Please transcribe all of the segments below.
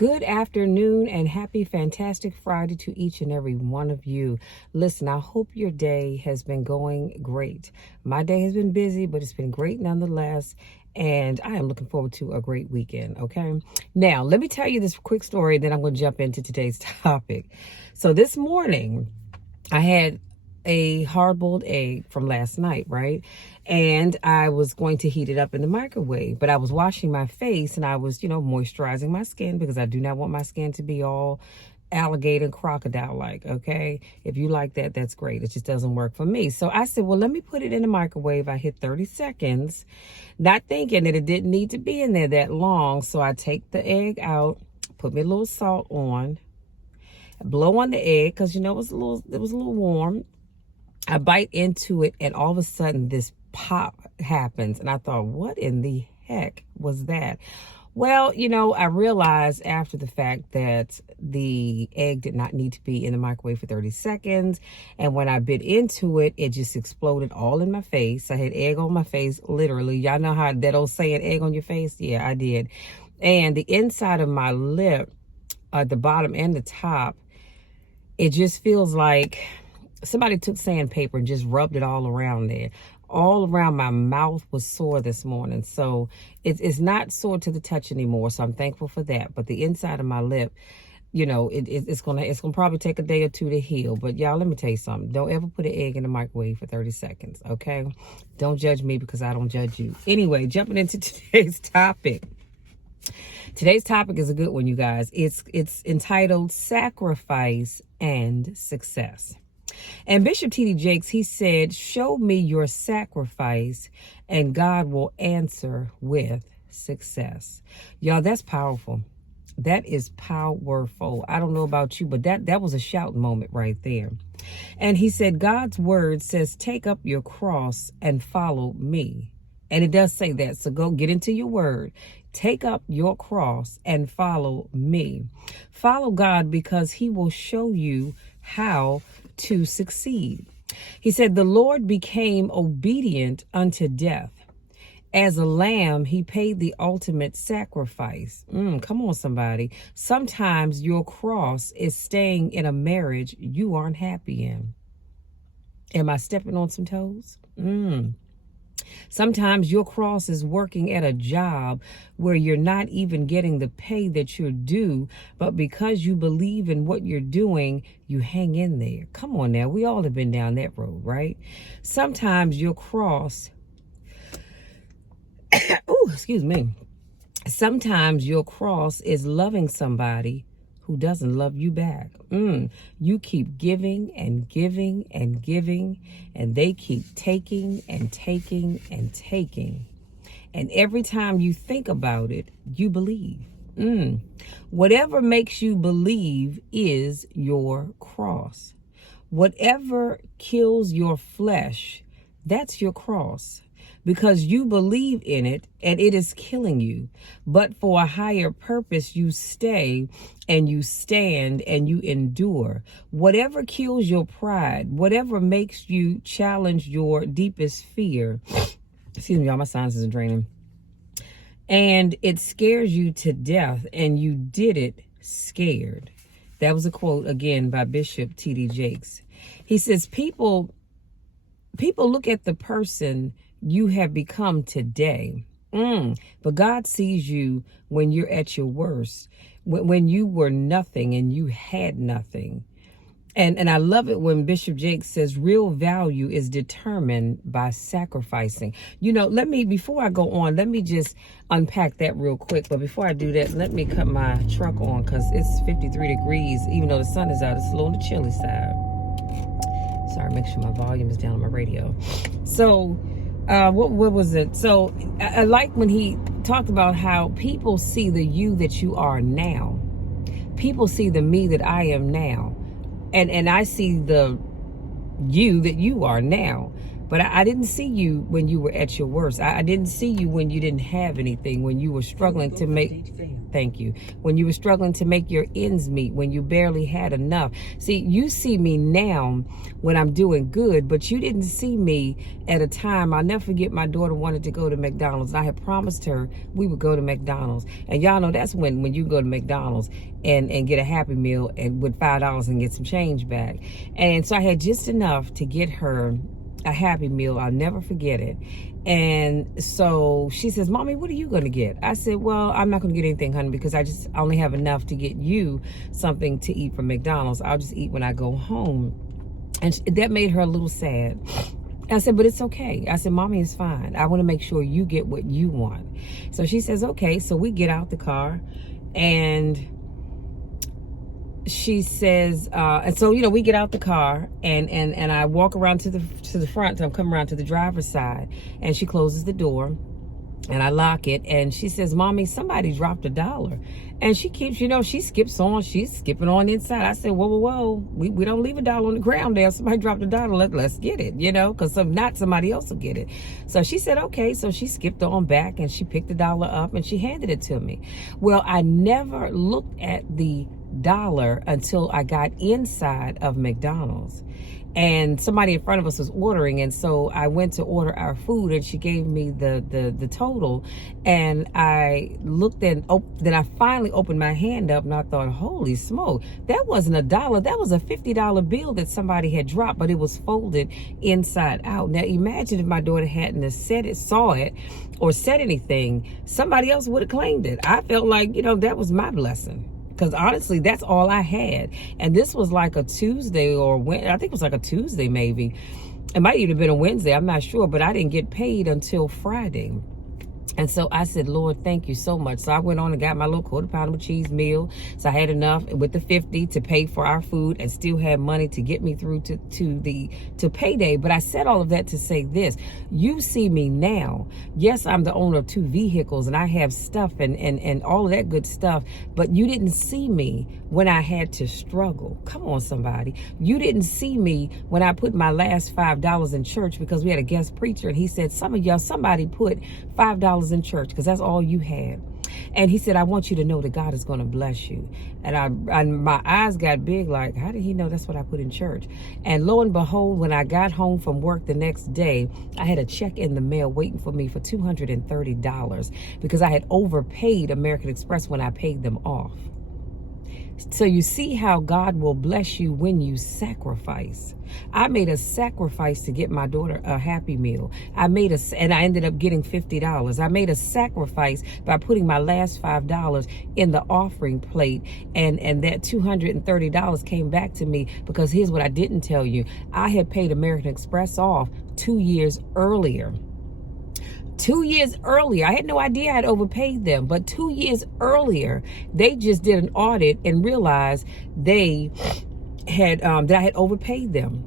Good afternoon and happy fantastic Friday to each and every one of you. Listen, I hope your day has been going great. My day has been busy, but it's been great nonetheless. And I am looking forward to a great weekend. Okay. Now, let me tell you this quick story, then I'm going to jump into today's topic. So this morning, I had a hard-boiled egg from last night, right? And I was going to heat it up in the microwave, but I was washing my face and I was, moisturizing my skin because I do not want my skin to be all alligator and crocodile like, okay? If you like that, that's great. It just doesn't work for me. So I said, well, let me put it in the microwave. I hit 30 seconds, not thinking that it didn't need to be in there that long. So I take the egg out, put me a little salt on, blow on the egg because it was a little warm. I bite into it and all of a sudden this pop happens and I thought, what in the heck was that? Well, I realized after the fact that the egg did not need to be in the microwave for 30 seconds. And when I bit into it, it just exploded all in my face. I had egg on my face, literally. Y'all know how that old saying, egg on your face? Yeah, I did. And the inside of my lip, the bottom and the top, it just feels like somebody took sandpaper and just rubbed it all around there. All around my mouth was sore this morning. So it's not sore to the touch anymore. So I'm thankful for that. But the inside of my lip, it's gonna probably take a day or two to heal. But y'all, let me tell you something. Don't ever put an egg in the microwave for 30 seconds, okay? Don't judge me because I don't judge you. Anyway, jumping into today's topic. Today's topic is a good one, you guys. It's entitled Sacrifice and Success. And Bishop T.D. Jakes, he said, show me your sacrifice and God will answer with success. Y'all, that's powerful. That is powerful. I don't know about you, but that was a shout moment right there. And he said, God's word says, take up your cross and follow me. And it does say that. So go get into your word. Take up your cross and follow me. Follow God because he will show you how to succeed. He said, the Lord became obedient unto death. As a lamb, he paid the ultimate sacrifice. Come on, somebody. Sometimes your cross is staying in a marriage you aren't happy in. Am I stepping on some toes? Sometimes your cross is working at a job where you're not even getting the pay that you're due, but because you believe in what you're doing, you hang in there. Come on now, we all have been down that road, right? Sometimes your cross, excuse me. Sometimes your cross is loving somebody who doesn't love you back. You keep giving and giving and giving, and they keep taking and taking and taking. And every time you think about it, you believe. Whatever makes you believe is your cross. Whatever kills your flesh, that's your cross. Because you believe in it and it is killing you. But for a higher purpose, you stay and you stand and you endure. Whatever kills your pride, whatever makes you challenge your deepest fear. Excuse me, y'all, my sinuses are draining. And it scares you to death and you did it scared. That was a quote again by Bishop T.D. Jakes. He says, people look at the person you have become today. But God sees you when you're at your worst, when you were nothing and you had nothing. And I love it when Bishop Jakes says real value is determined by sacrificing. Before I go on, let me just unpack that real quick. But before I do that, let me cut my truck on because it's 53 degrees. Even though the sun is out, it's a little on the chilly side. Sorry, make sure my volume is down on my radio. So, what was it? So I like when he talked about how people see the you that you are now. People see the me that I am now. And I see the you that you are now. But I didn't see you when you were at your worst. I didn't see you when you didn't have anything, when you were struggling to make, thank you, when you were struggling to make your ends meet, when you barely had enough. See, you see me now when I'm doing good, but you didn't see me at a time. I'll never forget, my daughter wanted to go to McDonald's. I had promised her we would go to McDonald's. And y'all know that's when you go to McDonald's and get a Happy Meal and with $5 and get some change back. And so I had just enough to get her a Happy Meal. I'll never forget it. And so she says, Mommy, what are you going to get? I said, well, I'm not going to get anything, honey, because I only have enough to get you something to eat from McDonald's. I'll just eat when I go home. And that made her a little sad. I said, but it's okay. I said, Mommy is fine. I want to make sure you get what you want. So she says, okay. So we get out the car, and she says, and so, you know, we get out the car, and I walk around to the front. So I'm coming around to the driver's side, and she closes the door, and I lock it, and she says, Mommy, somebody dropped $1. And she keeps, you know, she's skipping on inside. I said, whoa. We don't leave $1 on the ground there. Somebody dropped $1. Let's get it, you know, because not somebody else will get it. So she said, okay. So she skipped on back, and she picked $1 up, and she handed it to me. Well, I never looked at the $1 until I got inside of McDonald's, and somebody in front of us was ordering, and so I went to order our food, and she gave me the total, and I looked, and then I finally opened my hand up, and I thought, holy smoke, that wasn't $1, that was a $50 bill that somebody had dropped, but it was folded inside out. Now imagine if my daughter hadn't have saw it or said anything, somebody else would have claimed it. I felt like, you know, that was my blessing. Because honestly, that's all I had. And this was like a Tuesday or I think it was like a Tuesday maybe. It might even have been a Wednesday, I'm not sure. But I didn't get paid until Friday. And so I said, Lord, thank you so much. So I went on and got my little quarter-pounder with cheese meal. So I had enough with the 50 to pay for our food, and still had money to get me through to payday. But I said all of that to say this. You see me now. Yes, I'm the owner of 2 vehicles, and I have stuff and all of that good stuff. But you didn't see me when I had to struggle. Come on, somebody. You didn't see me when I put my last $5 in church, because we had a guest preacher, and he said, somebody put $5 in church because that's all you had. And he said, I want you to know that God is going to bless you. And my eyes got big, like, how did he know that's what I put in church? And lo and behold, when I got home from work the next day, I had a check in the mail waiting for me for $230 because I had overpaid American Express when I paid them off. So you see how God will bless you when you sacrifice. I made a sacrifice to get my daughter a Happy Meal. And I ended up getting $50. I made a sacrifice by putting my last $5 in the offering plate, and that $230 came back to me, because here's what I didn't tell you. I had paid American Express off 2 years earlier. 2 years earlier, I had no idea I'd overpaid them, but 2 years earlier, they just did an audit and realized they had that I had overpaid them.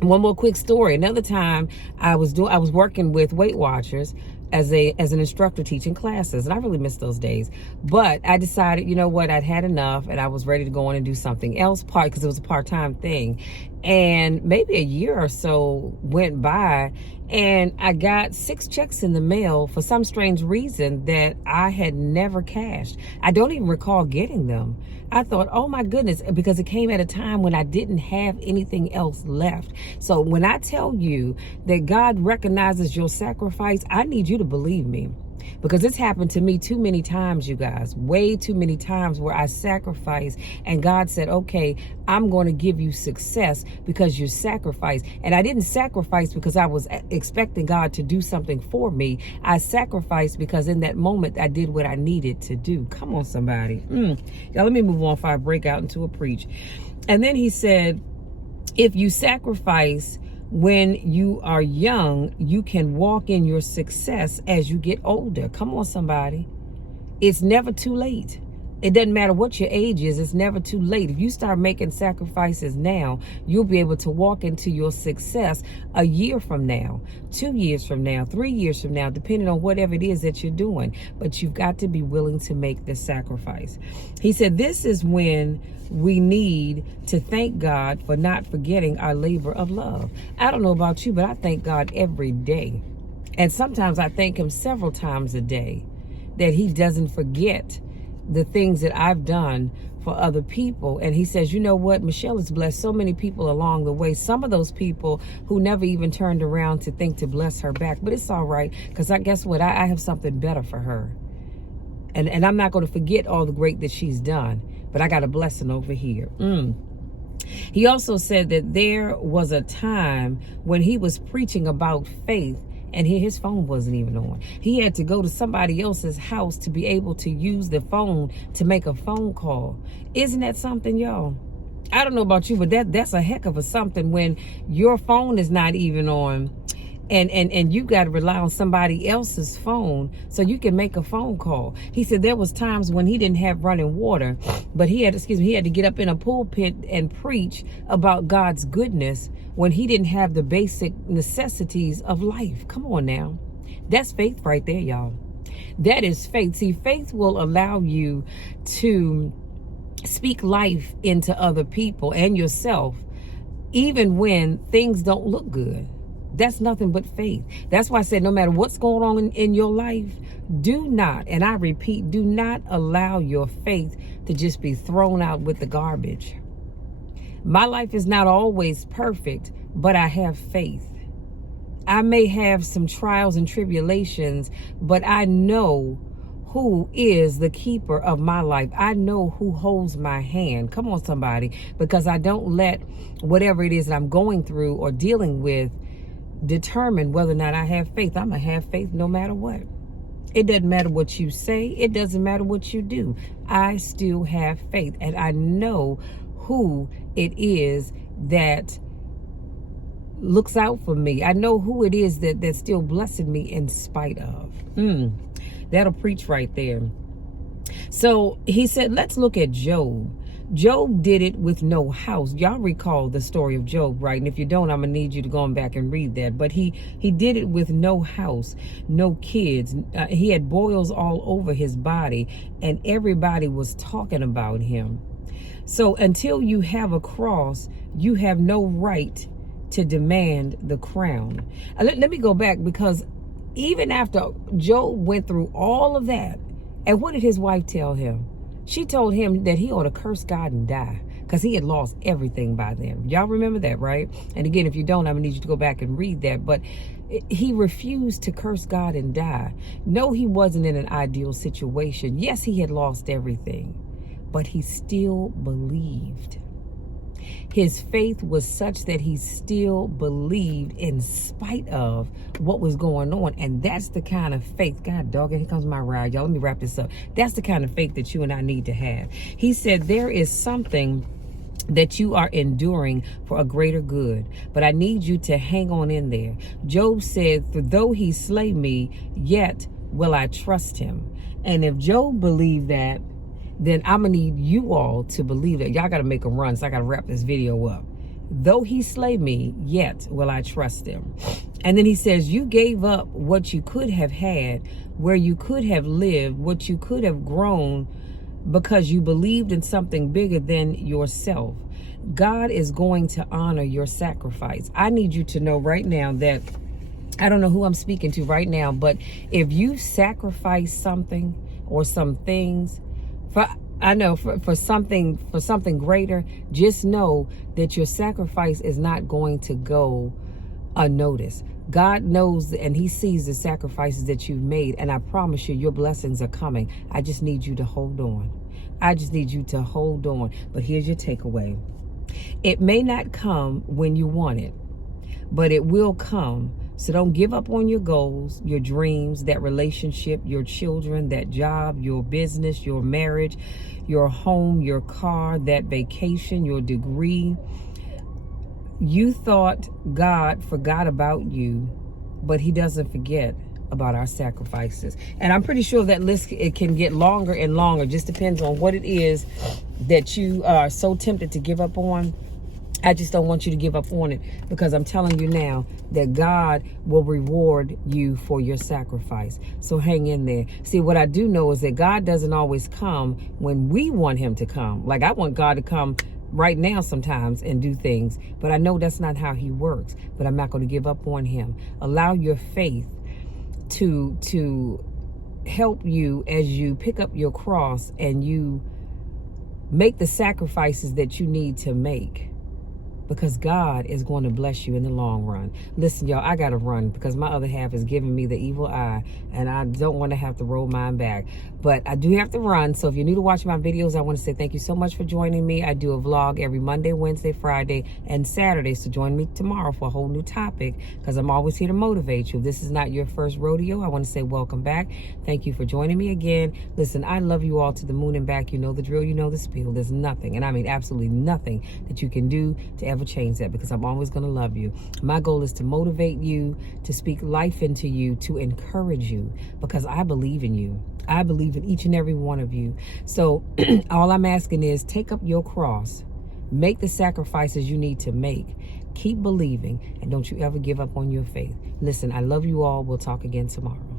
One more quick story. Another time, I was working with Weight Watchers as an instructor teaching classes, and I really miss those days. But I decided, you know what, I'd had enough, and I was ready to go on and do something else, because it was a part-time thing. And maybe a year or so went by, and I got 6 checks in the mail for some strange reason that I had never cashed. I don't even recall getting them. I thought, oh my goodness, because it came at a time when I didn't have anything else left. So when I tell you that God recognizes your sacrifice, I need you to believe me. Because it's happened to me too many times, you guys, way too many times, where I sacrificed, and God said, okay, I'm going to give you success because you sacrificed. And I didn't sacrifice because I was expecting God to do something for me. I sacrificed because in that moment I did what I needed to do. Come on, somebody. Now let me move on before I break out into a preach. And then he said, if you sacrifice when you are young, you can walk in your success as you get older. Come on, somebody. It's never too late. It doesn't matter what your age is. It's never too late. If you start making sacrifices now, you'll be able to walk into your success a year from now, 2 years from now, 3 years from now, depending on whatever it is that you're doing. But you've got to be willing to make the sacrifice. He said, this is when we need to thank God for not forgetting our labor of love. I don't know about you, but I thank God every day. And sometimes I thank him several times a day that he doesn't forget the things that I've done for other people. And he says, you know what? Michelle has blessed so many people along the way. Some of those people who never even turned around to think to bless her back. But it's all right, because guess what? I have something better for her. And I'm not going to forget all the great that she's done. But I got a blessing over here. He also said that there was a time when he was preaching about faith, and his phone wasn't even on. He had to go to somebody else's house to be able to use the phone to make a phone call. Isn't that something, y'all? I don't know about you, but that's a heck of a something when your phone is not even on, and you got to rely on somebody else's phone so you can make a phone call. He said there was times when he didn't have running water, but he had to get up in a pulpit and preach about God's goodness when he didn't have the basic necessities of life. Come on now. That's faith right there, y'all. That is faith. See, faith will allow you to speak life into other people and yourself, even when things don't look good. That's nothing but faith. That's why I said no matter what's going on in your life, do not, and I repeat, do not allow your faith to just be thrown out with the garbage. My life is not always perfect, but I have faith. I may have some trials and tribulations, but I know who is the keeper of my life. I know who holds my hand. Come on, somebody, because I don't let whatever it is that I'm going through or dealing with determine whether or not I have faith. I'm going to have faith no matter what. It doesn't matter what you say. It doesn't matter what you do. I still have faith, and I know who it is that looks out for me. I know who it is that's still blessing me in spite of. That'll preach right there. So he said, let's look at Job. Job did it with no house. Y'all recall the story of Job, right? And if you don't, I'm going to need you to go back and read that. But he did it with no house, no kids. He had boils all over his body, and everybody was talking about him. So until you have a cross, you have no right to demand the crown. Let me go back, because even after Job went through all of that, and what did his wife tell him? She told him that he ought to curse God and die, because he had lost everything by then. Y'all remember that, right? And again, if you don't, I'm going to need you to go back and read that. But he refused to curse God and die. No, he wasn't in an ideal situation. Yes, he had lost everything, but he still believed. His faith was such that he still believed in spite of what was going on. And that's the kind of faith. God dog it, here comes my ride. Y'all, let me wrap this up. That's the kind of faith that you and I need to have. He said, there is something that you are enduring for a greater good, but I need you to hang on in there. Job said, for though he slay me, yet will I trust him. And if Job believed that, then I'm going to need you all to believe that. Y'all got to make a run, so I got to wrap this video up. Though he slay me, yet will I trust him. And then he says, you gave up what you could have had, where you could have lived, what you could have grown, because you believed in something bigger than yourself. God is going to honor your sacrifice. I need you to know right now that, I don't know who I'm speaking to right now, but if you sacrifice something or some things, for something greater, just know that your sacrifice is not going to go unnoticed. God knows and he sees the sacrifices that you've made, and I promise you, your blessings are coming. I just need you to hold on. I just need you to hold on. But here's your takeaway. It may not come when you want it, but it will come. So don't give up on your goals, your dreams, that relationship, your children, that job, your business, your marriage, your home, your car, that vacation, your degree. You thought God forgot about you, but he doesn't forget. about our sacrifices. And I'm pretty sure that list, it can get longer and longer. Just depends on what it is that you are so tempted to give up on. I just don't want you to give up on it, because I'm telling you now that God will reward you for your sacrifice. So hang in there. See, what I do know is that God doesn't always come when we want him to come. Like, I want God to come right now sometimes and do things, but I know that's not how he works. But I'm not going to give up on him. Allow your faith to help you as you pick up your cross and you make the sacrifices that you need to make, because God is going to bless you in the long run. Listen, y'all, I got to run because my other half is giving me the evil eye, and I don't want to have to roll mine back. But I do have to run. So if you're new to watching my videos, I want to say thank you so much for joining me. I do a vlog every Monday, Wednesday, Friday, and Saturday. So join me tomorrow for a whole new topic, because I'm always here to motivate you. If this is not your first rodeo, I want to say welcome back. Thank you for joining me again. Listen, I love you all to the moon and back. You know the drill, you know the spiel. There's nothing, and I mean absolutely nothing, that you can do to ever change that, because I'm always going to love you. My goal is to motivate you, to speak life into you, to encourage you, because I believe in you. I believe in each and every one of you. So all I'm asking is, take up your cross, make the sacrifices you need to make, keep believing, and don't you ever give up on your faith. Listen, I love you all. We'll talk again tomorrow.